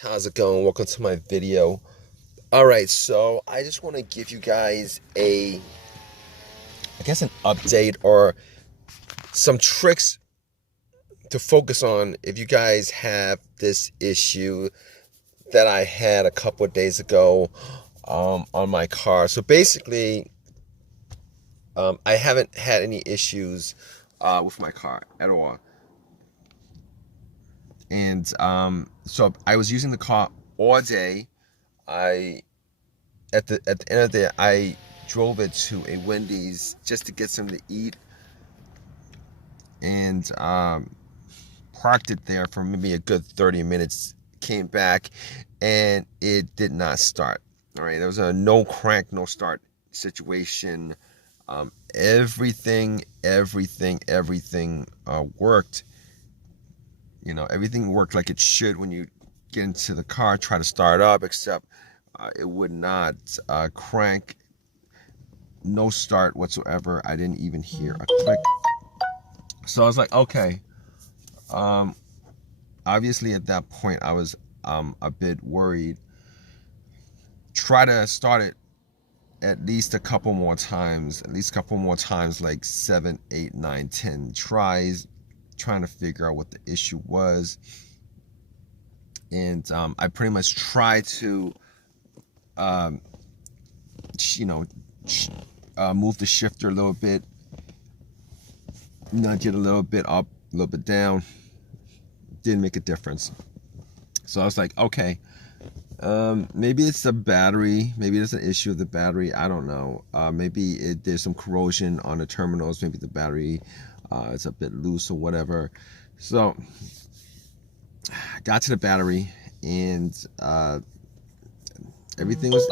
How's it going? Welcome to my video. All right, so I just want to give you guys an update or some tricks to focus on if you guys have this issue that I had a couple of days ago on my car. So basically, I haven't had any issues with my car at all. And so I was using the car all day. I at the end of the day, I drove it to a Wendy's just to get something to eat, and parked it there for maybe a good 30 minutes. Came back, and it did not start. All right, there was a no crank, no start situation. Everything worked. You know, everything worked like it should when you get into the car, try to start up, except it would not crank, no start whatsoever. I didn't even hear a click. So I was like, okay. Obviously at that point I was a bit worried. Try to start it at least a couple more times, like 7, 8, 9, 10 tries, trying to figure out what the issue was. And I pretty much tried to move the shifter a little bit, nudge it a little bit up, a little bit down. Didn't make a difference. So I was like, okay, maybe it's the battery. Maybe there's an issue with the battery. I don't know. Maybe there's some corrosion on the terminals. Maybe the battery is a bit loose or whatever. So I got to the battery, and everything was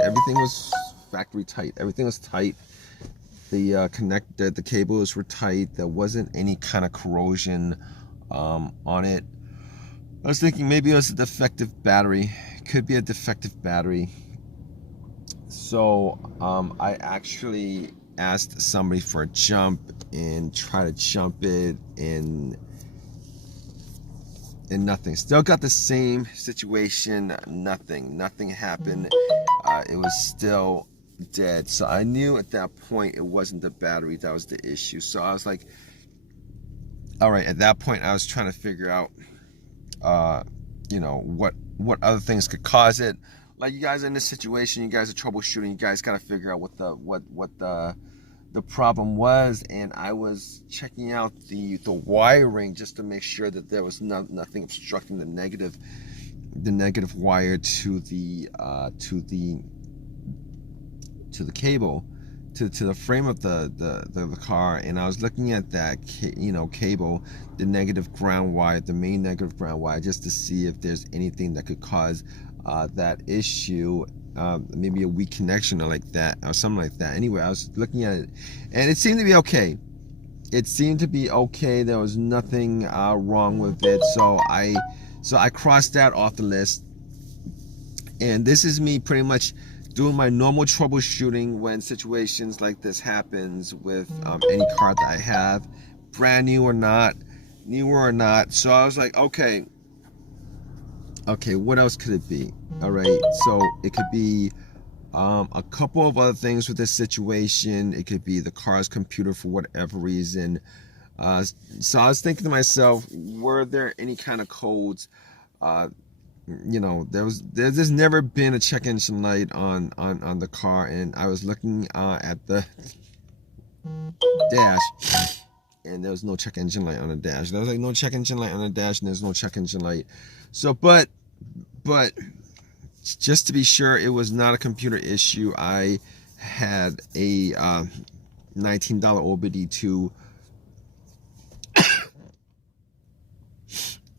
factory tight. Everything was tight. The cables were tight. There wasn't any kind of corrosion on it. I was thinking maybe it was a defective battery. Could be a defective battery. So I actually asked somebody for a jump and try to jump it, and nothing. Still got the same situation. Nothing happened. It was still dead. So I knew at that point it wasn't the battery that was the issue. So I was like, all right. At that point I was trying to figure out what other things could cause it. Like, you guys are in this situation, you guys are troubleshooting, you guys gotta figure out what the problem was. And I was checking out the wiring just to make sure that there was nothing obstructing the negative wire to the cable, to the frame of the car. And I was looking at that cable, the negative ground wire, the main negative ground wire, just to see if there's anything that could cause that issue. Maybe a weak connection or like that, or something like that. Anyway, I was looking at it, and it seemed to be okay. There was nothing wrong with it. So I crossed that off the list. And this is me pretty much doing my normal troubleshooting when situations like this happens with any car that I have, brand new or not. So I was like, okay, what else could it be? All right, so it could be a couple of other things with this situation. It could be the car's computer for whatever reason. So I was thinking to myself, were there any kind of codes? There's never been a check engine light on the car, and I was looking at the dash, and there was no check engine light on the dash. There was like no check engine light on the dash, and there's no check engine light. So but just to be sure it was not a computer issue, I had a $19 OBD2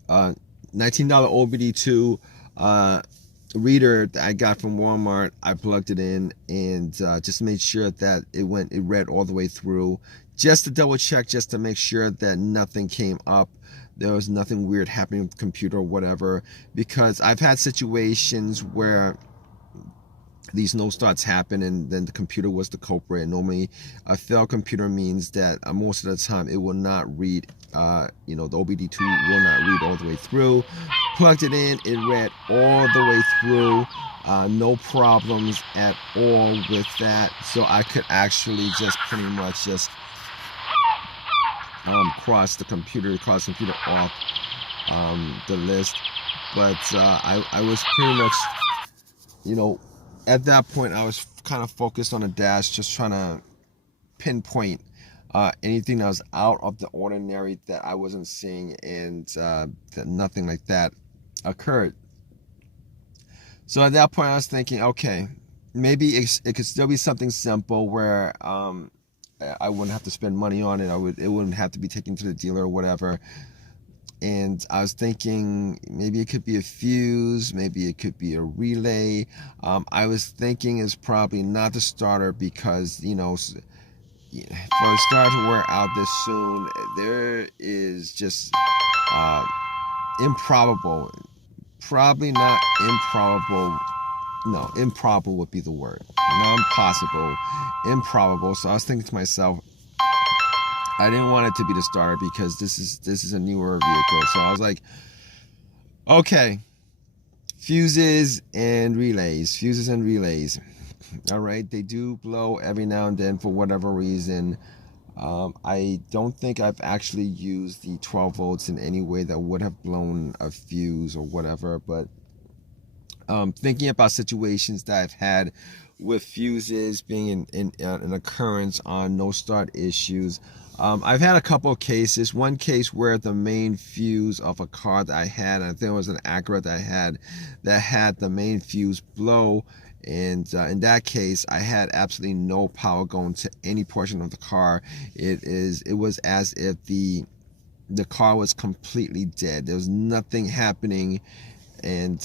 $19 OBD2 reader that I got from Walmart. I plugged it in, and just made sure that it read all the way through, just to double check, just to make sure that nothing came up. There was nothing weird happening with the computer or whatever, because I've had situations where these no starts happen, and then the computer was the culprit. And normally a failed computer means that most of the time it will not read, the OBD2 will not read all the way through. Plugged it in, it read all the way through, no problems at all with that. So I could actually just pretty much just cross the computer off the list. But I was pretty much, at that point, I was kind of focused on the dash, just trying to pinpoint anything that was out of the ordinary that I wasn't seeing, and that nothing like that occurred. So at that point, I was thinking, okay, maybe it could still be something simple where I wouldn't have to spend money on it. It wouldn't have to be taken to the dealer or whatever. And I was thinking maybe it could be a fuse, maybe it could be a relay. I was thinking it's probably not the starter because, for the starter to wear out this soon, there is just improbable. Probably not improbable. No, improbable would be the word. Not impossible, improbable. So I was thinking to myself, I didn't want it to be the starter because this is a newer vehicle. So I was like, okay, fuses and relays. All right, they do blow every now and then for whatever reason. I don't think I've actually used the 12 volts in any way that would have blown a fuse or whatever. But thinking about situations that I've had with fuses being an occurrence on no start issues. I've had a couple of cases. One case where the main fuse of a car that I had, I think it was an Acura that had the main fuse blow, and in that case, I had absolutely no power going to any portion of the car. It was as if the car was completely dead. There was nothing happening. And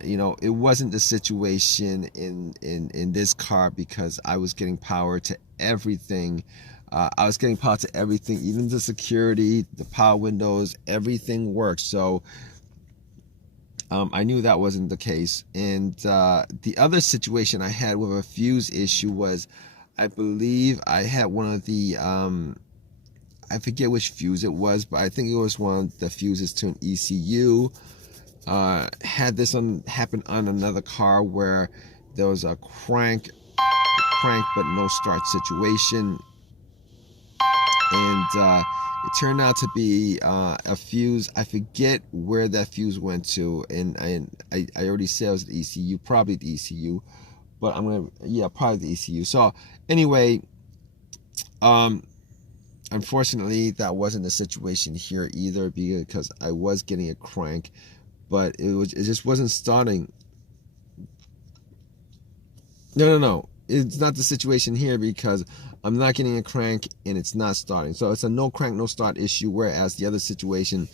it wasn't the situation in this car because I was getting power to everything. I was getting power to everything, even the security, the power windows, everything worked. So I knew that wasn't the case. And the other situation I had with a fuse issue was, I believe I had one of the I forget which fuse it was, but I think it was one of the fuses to an ECU. Had this happen on another car where there was a crank but no start situation, and it turned out to be a fuse. I forget where that fuse went to, and I already said it was the ECU, probably the ECU, but probably the ECU. So anyway, unfortunately that wasn't the situation here either, because I was getting a crank, but it just wasn't starting. No. It's not the situation here because I'm not getting a crank and it's not starting. So it's a no crank, no start issue, whereas the other situation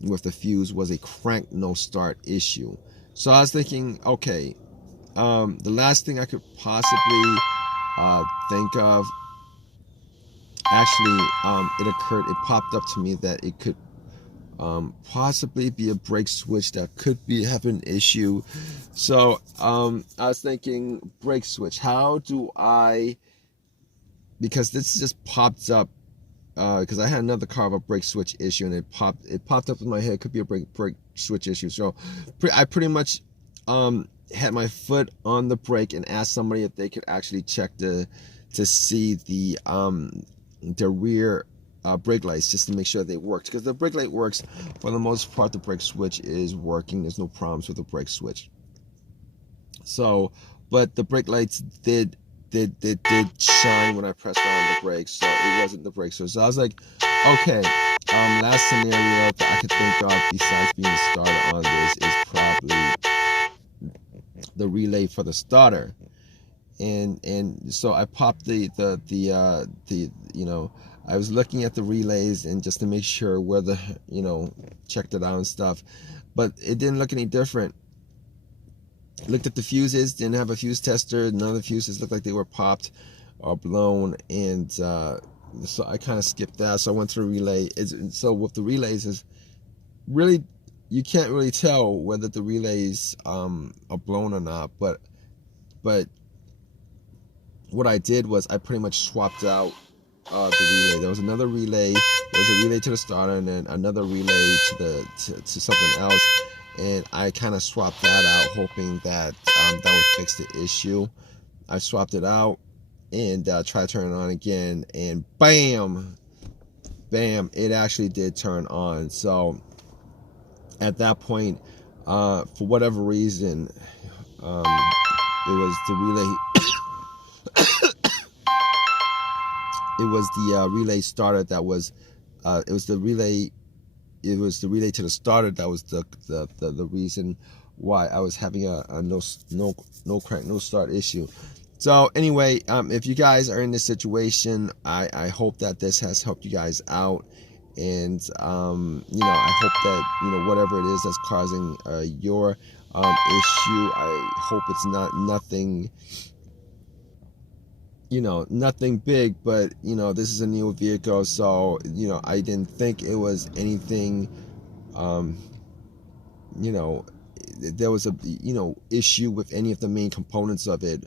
with the fuse was a crank, no start issue. So I was thinking, okay, the last thing I could possibly think of, actually, it occurred, it popped up to me that it could possibly be a brake switch that could have an issue. So I was thinking, brake switch, how do I, because this just popped up, because I had another car of a brake switch issue, and it popped up in my head, it could be a brake switch issue. So I pretty much had my foot on the brake and asked somebody if they could actually check to see the rear brake lights, just to make sure they worked, because the brake light works for the most part. The brake switch is working. There's no problems with the brake switch. So, but the brake lights did shine when I pressed on the brakes, so it wasn't the brake switch. So I was like, okay, last scenario that I could think of besides being started on this is probably the relay for the starter. And so I popped I was looking at the relays and just to make sure whether, checked it out and stuff, but it didn't look any different. Looked at the fuses, didn't have a fuse tester. None of the fuses looked like they were popped or blown, and so I kind of skipped that. So I went to the relay. So with the relays, is really, you can't really tell whether the relays are blown or not, but but what I did was I pretty much swapped out the relay. There was another relay. There was a relay to the starter, and then another relay to something else. And I kind of swapped that out, hoping that that would fix the issue. I swapped it out and tried to turn it on again, and bam, it actually did turn on. So at that point, for whatever reason, it was the relay. It was the relay starter that was. It was the relay to the starter that was the reason why I was having a no crank, no start issue. So anyway, if you guys are in this situation, I hope that this has helped you guys out, and I hope that whatever it is that's causing your issue, I hope it's nothing. Nothing big, but this is a new vehicle, so I didn't think it was anything. There was a issue with any of the main components of it.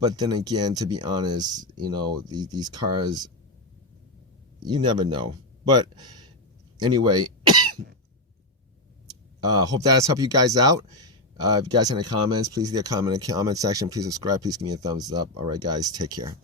But then again, to be honest, these cars, you never know. But anyway, hope that has helped you guys out. If you guys have any comments, please leave a comment in the comment section. Please subscribe. Please give me a thumbs up. All right, guys, take care.